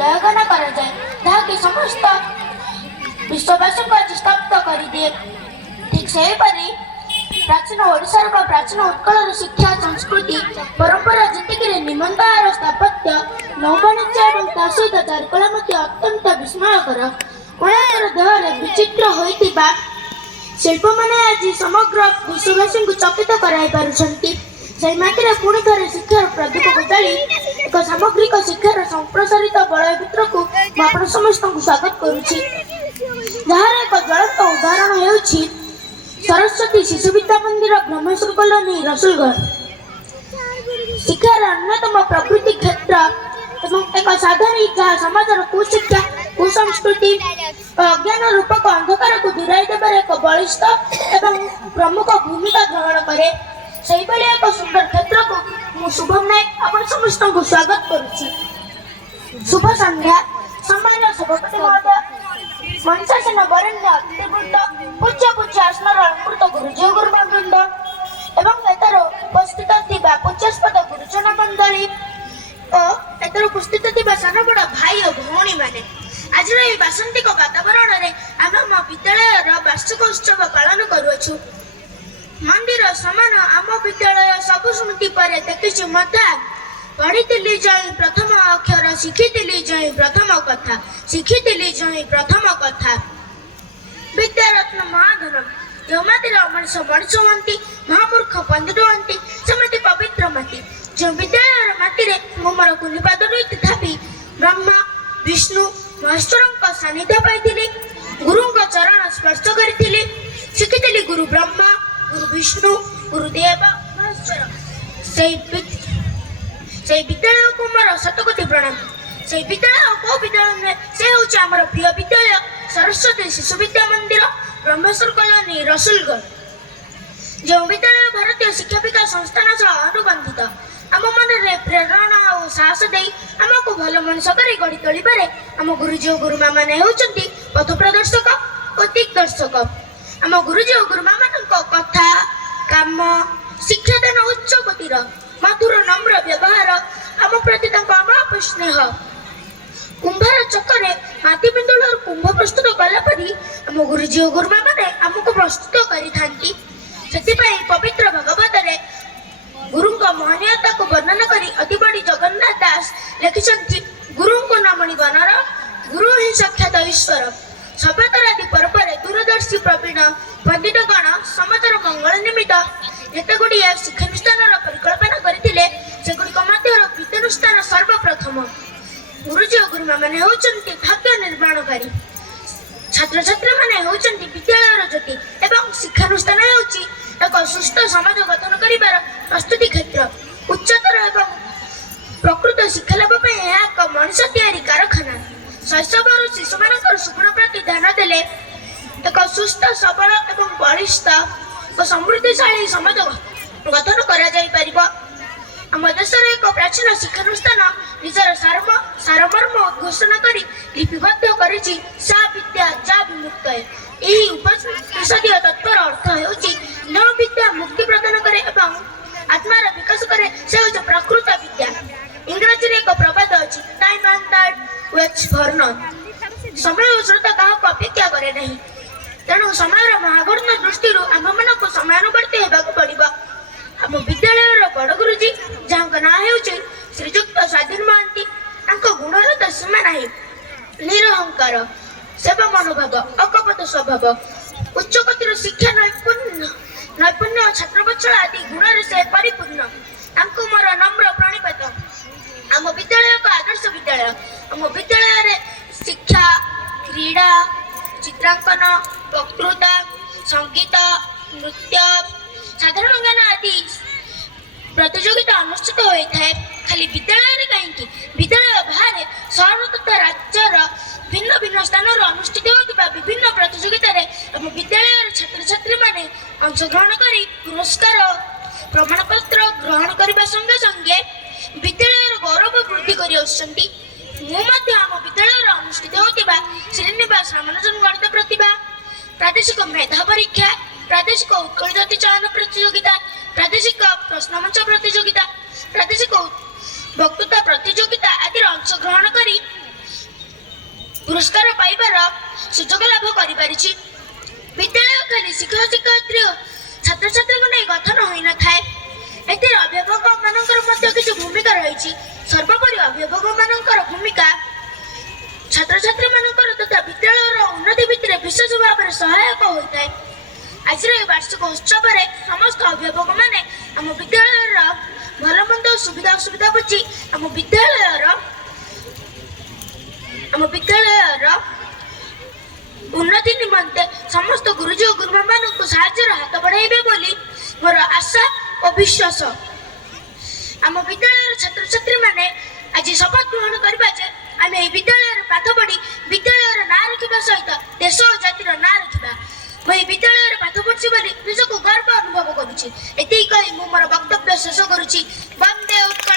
ଜୟଗାନ କରାଯାଏ, ଯାହାକି ସମସ୍ତ ବିଶ୍ୱବାସୀଙ୍କୁ ଆଜି ସ୍ତବ୍ଧ କରିଦିଏ। ଠିକ୍ ସେହିପରି ପ୍ରାଚୀନ ଓଡ଼ିଶାର ବା ପ୍ରାଚୀନ ଉତ୍କଳର ଶିକ୍ଷା, ସଂସ୍କୃତି, ପରମ୍ପରା ଯେତିକିରେ ନିମନ୍ତାହାର, ସ୍ଥାପତ୍ୟ, ନୌବାଣିଜ୍ୟ ଏବଂ ତା ସହିତ ଚାରୁକଳା ମଧ୍ୟ ଅତ୍ୟନ୍ତ ବିସ୍ମୟକର। କୋଣାର୍କର ଦେହରେ ବିଚିତ୍ର ହୋଇଥିବା ଶିଳ୍ପମାନେ ଆଜି ସମଗ୍ର ବିଶ୍ୱବାସୀଙ୍କୁ ଚକିତ କରାଇ ପାରୁଛନ୍ତି। ସେହି ମାଟିରେ ପୁଣି ଥରେ ଶିକ୍ଷାର ପ୍ରଦୀପକୁ ଜାଳି ଏକ ସାମଗ୍ରିକ ଶିକ୍ଷାର ସମ୍ପ୍ରସାରିତ ବଳୟ ଭିତରକୁ ମୁଁ ଆପଣ ସମସ୍ତଙ୍କୁ ସ୍ୱାଗତ କରୁଛି, ଯାହାର ଏକ ଜ୍ୱଳନ୍ତ ଉଦାହରଣ ହେଉଛି ସରସ୍ୱତୀ ଶିଶୁ ବିଦ୍ୟା ମନ୍ଦିର, ବ୍ରହ୍ମେଶ୍ୱର କଲୋନୀ, ରସୁଲଗଡ଼। ଶିକ୍ଷାର ଅନ୍ୟତମ ପ୍ରକୃତି କ୍ଷେତ୍ର ଏବଂ ଏକ ସାଧନୀ ଯାହା ସମାଜର କୁଶିକ୍ଷା, କୁସଂସ୍କୃତି ଓ ଅଜ୍ଞାନ ରୂପକ ଅନ୍ଧକାରକୁ ଦୂରାଇ ଦେବାରେ ଏକ ବଳିଷ୍ଠ ଏବଂ ପ୍ରମୁଖ ଭୂମିକା ଗ୍ରହଣ କରେ। ସେହିଭଳି ଏକ ସୁନ୍ଦର କ୍ଷେତ୍ରକୁ ମୁଁ ଶୁଭମ ନାୟକ ଆପଣ ସମସ୍ତଙ୍କୁ ସ୍ୱାଗତ କରୁଛି। ଶୁଭ ସନ୍ଧ୍ୟା। ସମ୍ମାନୀୟ ସଭାପତି ମହୋଦୟ, ମଞ୍ଚାସୀନ ବରେଣ୍ୟ ଅତିଥିବୃନ୍ଦ, ପୂଜ୍ୟ ପୂଜ୍ୟ ଆସନର ଅଳଙ୍କୃତ ଗୁରୁଜୀ ଓ ଗୁରୁମାବୃନ୍ଦ ଏବଂ ଏଥର ଉପସ୍ଥିତ ଥିବା ପୂଜ୍ୟାସ୍ପଦ ଗୁରୁଜନ ମଣ୍ଡଳୀ ଓ ଏଥର ଉପସ୍ଥିତ ଥିବା ସାନ ବଡ଼ ଭାଇ ଓ ଭଉଣୀମାନେ, ଆଜିର ଏହି ବାସନ୍ତିକ ବାତାବରଣରେ ଆମେ ଆମ ବିଦ୍ୟାଳୟର ବାର୍ଷିକ ଉତ୍ସବ ପାଳନ କରୁଅଛୁ। ମନ୍ଦିର ସମାନ ଆମ ବିଦ୍ୟାଳୟ ସବୁ ସ୍ମୃତି ପରେ ଦେଖିଛୁ ମଧ୍ୟ। ପଢ଼ିଥିଲି ଜଇଁ ପ୍ରଥମ ଅକ୍ଷର, ଶିଖିଥିଲି ଜଇଁ ପ୍ରଥମ କଥା, ଶିଖିଥିଲି ଜଇଁ ପ୍ରଥମ କଥା। ବିଦ୍ୟାରତ୍ନ ମହାଧନ, ଯେଉଁ ମାଟିରେ ଅମଣିଷ ମଣିଷ ହୁଅନ୍ତି, ମହାମୂର୍ଖ ପଣ୍ଡିତ ହୁଅନ୍ତି, ସେମିତି ପବିତ୍ର ମାଟି। ଯେଉଁ ବିଦ୍ୟାଳୟର ମାଟିରେ ମୁଁ ମୋର କୁନିପାଦ ଦୁଇଟି ଥାପି ବ୍ରହ୍ମା, ବିଷ୍ଣୁ, ମହେଶ୍ୱରଙ୍କ ସାନ୍ନିଧ୍ୟ ପାଇଥିଲି, ଗୁରୁଙ୍କ ଚରଣ ସ୍ପର୍ଶ କରିଥିଲି, ଶିଖିଥିଲି ଗୁରୁ ବ୍ରହ୍ମା, ଗୁରୁ ବିଷ୍ଣୁ, ଗୁରୁଦେବ, ମହେଶ୍ୱର। ସେହି ବିଦ୍ୟାଳୟକୁ ମୋର ଶତକୋଟି ପ୍ରଣାମ। ସେହି ବିଦ୍ୟାଳୟ କେଉଁ ବିଦ୍ୟାଳୟ ନୁହେଁ, ସେ ହେଉଛି ଆମର ପ୍ରିୟ ବିଦ୍ୟାଳୟ ସରସ୍ୱତୀ ଶିଶୁ ବିଦ୍ୟା ମନ୍ଦିର, ବ୍ରହ୍ମେଶ୍ୱର କଲୋନୀ, ରସୁଲଗଡ଼। ଯେଉଁ ବିଦ୍ୟାଳୟ ଭାରତୀୟ ଶିକ୍ଷା ବିକାଶ ସଂସ୍ଥାନ ସହ ଅନୁବନ୍ଧିତ, ଆମ ମନରେ ପ୍ରେରଣା ଓ ସାହସ ଦେଇ ଆମକୁ ଭଲ ମଣିଷ କରି ଗଢ଼ି ତୋଳିବାରେ ଆମ ଗୁରୁଜୀ ଓ ଗୁରୁମାମାନେ ହେଉଛନ୍ତି ପଥ ପ୍ରଦର୍ଶକ ଓ ଦିଗ୍ଦର୍ଶକ। ଆମ ଗୁରୁଜୀ ଓ ଗୁରୁମାମାନଙ୍କ କଥା, କାମ, ଶିକ୍ଷାଦାନ ଉଚ୍ଚ କୋଟିର, ମଧୁର ନମ୍ର ବ୍ୟବହାର, ଆମ ପ୍ରତି ତାଙ୍କ ଅମାପ ସ୍ନେହ। କୁମ୍ଭାର ଚକରେ ମାଟି ପିଣ୍ଡୁଳରୁ କୁମ୍ଭ ପ୍ରସ୍ତୁତ କଲା ପରି ଆମ ଗୁରୁଜୀ ଓ ଗୁରୁମାମାନେ ଆମକୁ ପ୍ରସ୍ତୁତ କରିଥାନ୍ତି। ସେଥିପାଇଁ ପବିତ୍ର ଭାଗବତରେ ଗୁରୁଙ୍କ ମହନୀୟତାକୁ ବର୍ଣ୍ଣନା କରି ଅତିବଡ଼ି ଜଗନ୍ନାଥ ଦାସ ଲେଖିଛନ୍ତି, ଗୁରୁଙ୍କୁ ନମଣି ବନର, ଗୁରୁ ହିଁ ସାକ୍ଷାତ ଈଶ୍ୱର। ସଭ୍ୟତାରାଦି ପର୍ବରେ ଦୂରଦର୍ଶୀ ପ୍ରବୀଣ ପଣ୍ଡିତଗଣ ସମାଜର ମଙ୍ଗଳ ନିମିତ୍ତ ଯେତେଗୁଡ଼ିଏ ଶିକ୍ଷାନୁଷ୍ଠାନର ପରିକଳ୍ପନା କରିଥିଲେ, ସେଗୁଡ଼ିକ ମଧ୍ୟରୁ ବିଦ୍ୟାନୁଷ୍ଠାନ ସର୍ବପ୍ରଥମ। ଗୁରୁଜୀ ଓ ଗୁରୁମାମାନେ ହେଉଛନ୍ତି ଭାଗ୍ୟ ନିର୍ମାଣକାରୀ, ଛାତ୍ରଛାତ୍ରୀମାନେ ହେଉଛନ୍ତି ବିଦ୍ୟାଳୟର ଜ୍ୟୋତି ଏବଂ ଶିକ୍ଷାନୁଷ୍ଠାନ ହେଉଛି ଏକ ସୁସ୍ଥ ସମାଜ ଗଠନ କରିବାର ପ୍ରସ୍ତୁତି କ୍ଷେତ୍ର। ଉଚ୍ଚତର ଏବଂ ପ୍ରକୃତ ଶିକ୍ଷାଲାଭ ପାଇଁ ଏହା ଏକ ମଣିଷ ତିଆରି କାରଖାନା। ଶୈଶବରୁ ଶିଶୁମାନଙ୍କର ସୁଗୁଣ ପ୍ରତି ଧ୍ୟାନ ଦେଲେ ଏକ ସୁସ୍ଥ, ସବଳ ଏବଂ ବଳିଷ୍ଠ ଓ ସମୃଦ୍ଧିଶାଳୀ ସମାଜ ଗଠନ କରାଯାଇପାରିବ। ଆମ ଦେଶର ଏକ ପ୍ରାଚୀନ ଶିକ୍ଷାନୁଷ୍ଠାନ ନିଜର ସାରମର୍ମ ଘୋଷଣା କରି ଲିପିବଦ୍ଧ କରିଛି, ସା ବିଦ୍ୟା ଯା ବିମୁକ୍ତୟେ। ଏହି ଉପନିଷଦୀୟ ତତ୍ତ୍ୱର ଅର୍ଥ ହେଉଛି, ଯେଉଁ ବିଦ୍ୟା ମୁକ୍ତି ପ୍ରଦାନ କରେ ଏବଂ ଆତ୍ମାର ବିକାଶ କରେ, ସେ ହେଉଛି ପ୍ରକୃତ ବିଦ୍ୟା। ଇଂରାଜୀରେ ଏକ ପ୍ରବାଦ ଅଛି, time and that weights for non. ସମୟ ଓ ସ୍ରୋତ କାହାକୁ ଅପେକ୍ଷା କରେ ନାହିଁ, ତେଣୁ ସମୟର ମହାଗଣନା ଦୃଷ୍ଟିରୁ ଆମ୍ଭମାନଙ୍କୁ ସମୟାନୁବର୍ତ୍ତୀ ହେବାକୁ ପଡ଼ିବ। ଆମ ବିଦ୍ୟାଳୟର ବଡ଼ ଗୁରୁଜୀ, ଯାହାଙ୍କ ନାଁ ହେଉଛି ଶ୍ରୀଯୁକ୍ତ ସ୍ୱାଧୀନ ମହାନ୍ତି, ତାଙ୍କ ଗୁଣର ତ ସୀମା ନାହିଁ। ନିରହଙ୍କାର, ସେବା ମନୋଭାବ, ଅକପଟ ସ୍ୱଭାବ, ଉଚ୍ଚକୋଟୀର ଶିକ୍ଷା ନୈପୁଣ୍ୟ ଓ ଛାତ୍ରବତ୍ସଳ ଆଦି ଗୁଣରେ ସେ ପରିପୂର୍ଣ୍ଣ। ତାଙ୍କୁ ମୋର ନମ୍ର ପ୍ରଣିପାତ। ଆମ ବିଦ୍ୟାଳୟ ଏକ ଆଦର୍ଶ ବିଦ୍ୟାଳୟ। ଆମ ବିଦ୍ୟାଳୟରେ ଶିକ୍ଷା, କ୍ରୀଡ଼ା, ଚିତ୍ରାଙ୍କନ, ବକ୍ତୃତା, ସଙ୍ଗୀତ, ନୃତ୍ୟ, ସାଧାରଣ ଜ୍ଞାନ ଆଦି ପ୍ରତିଯୋଗିତା ଅନୁଷ୍ଠିତ ହୋଇଥାଏ। ଖାଲି ବିଦ୍ୟାଳୟରେ କାହିଁକି, ବିଦ୍ୟାଳୟ ବାହାରେ ସହର ତଥା ରାଜ୍ୟର ଭିନ୍ନ ଭିନ୍ନ ସ୍ଥାନରୁ ଅନୁଷ୍ଠିତ ହେଉଥିବା ବିଭିନ୍ନ ପ୍ରତିଯୋଗିତାରେ ଆମ ବିଦ୍ୟାଳୟର ଛାତ୍ରଛାତ୍ରୀମାନେ ଅଂଶଗ୍ରହଣ କରି ପୁରସ୍କାର ପ୍ରମାଣପତ୍ର ଗ୍ରହଣ କରିବା ସଙ୍ଗେ ସଙ୍ଗେ ବିଦ୍ୟାଳୟର ଗୌରବ ବୃଦ୍ଧି କରି ଆସୁଛନ୍ତି। ମୁଁ ମଧ୍ୟ ଆମ ବିଦ୍ୟାଳୟରେ ଅନୁଷ୍ଠିତ ହେଉଥିବା ଶ୍ରୀନିବାସ ରାମାନୁଜନ ଗଣିତ ପ୍ରତିଭା, ପ୍ରାଦେଶିକ ମେଧା ପରୀକ୍ଷା, ପ୍ରାଦେଶିକ ଉତ୍କଳ ଜ୍ୟୋତି ଚୟନ ପ୍ରତିଯୋଗିତା, ପ୍ରାଦେଶିକ ପ୍ରଶ୍ନମଞ୍ଚ ପ୍ରତିଯୋଗିତା, ପ୍ରାଦେଶିକ ବକ୍ତୃତା ପ୍ରତିଯୋଗିତା ଆଦିରେ ଅଂଶଗ୍ରହଣ କରି ପୁରସ୍କାର ପାଇବାର ସୁଯୋଗ ଲାଭ କରିପାରିଛି। ବିଦ୍ୟାଳୟ ଖାଲି ଶିକ୍ଷକ ଶିକ୍ଷୟିତ୍ରୀ ଓ ଛାତ୍ରଛାତ୍ରୀଙ୍କୁ ନେଇ ଗଠନ ହୋଇନଥାଏ, ଏଥିରେ ଅଭିଭାବକମାନଙ୍କର ମଧ୍ୟ କିଛି ଭୂମିକା ରହିଛି। ସର୍ବୋପରି ଅଭିଭାବକମାନଙ୍କର ଭୂମିକା ଛାତ୍ରଛାତ୍ରୀମାନଙ୍କର ତଥା ବିଦ୍ୟାଳୟର ଉନ୍ନତି ଭିତରେ ବିଶେଷ ଭାବରେ ସହାୟକ ହୋଇଥାଏ। ଆଜିର ଏହି ବାର୍ଷିକ ଉତ୍ସବରେ ସମସ୍ତ ଅଭିଭାବକମାନେ ଆମ ବିଦ୍ୟାଳୟର ଭଲ ମନ୍ଦ ସୁବିଧା ଅସୁବିଧା ବୁଝି ଆମ ବିଦ୍ୟାଳୟର ଉନ୍ନତି ନିମନ୍ତେ ସମସ୍ତ ଗୁରୁଜୀ ଓ ଗୁରୁମାମାନଙ୍କୁ ସାହାଯ୍ୟର ହାତ ବଢ଼ାଇବେ ବୋଲି ମୋର ଆଶା ଓ ବିଶ୍ୱାସ। ଆମ ବିଦ୍ୟାଳୟର ଛାତ୍ରଛାତ୍ରୀମାନେ ଆଜି ଶପଥ ଗ୍ରହଣ କରିବା ଯେ ଆମେ ଏହି ବିଦ୍ୟାଳୟରେ ପାଠ ପଢ଼ି ବିଦ୍ୟାଳୟର ନାଁ ରଖିବା ସହିତ ଦେଶ ଓ ଜାତିର ନାଁ ରଖିବା। ମୁଁ ଏହି ବିଦ୍ୟାଳୟରେ ପାଠ ପଢ଼ୁଛି ବୋଲି ନିଜକୁ ଗର୍ବ ଅନୁଭବ କରୁଛି। ଏତିକି କହି ମୁଁ ମୋର ବକ୍ତବ୍ୟ ଶେଷ କରୁଛି। ବନ୍ଦେ ଉତ୍କଳ।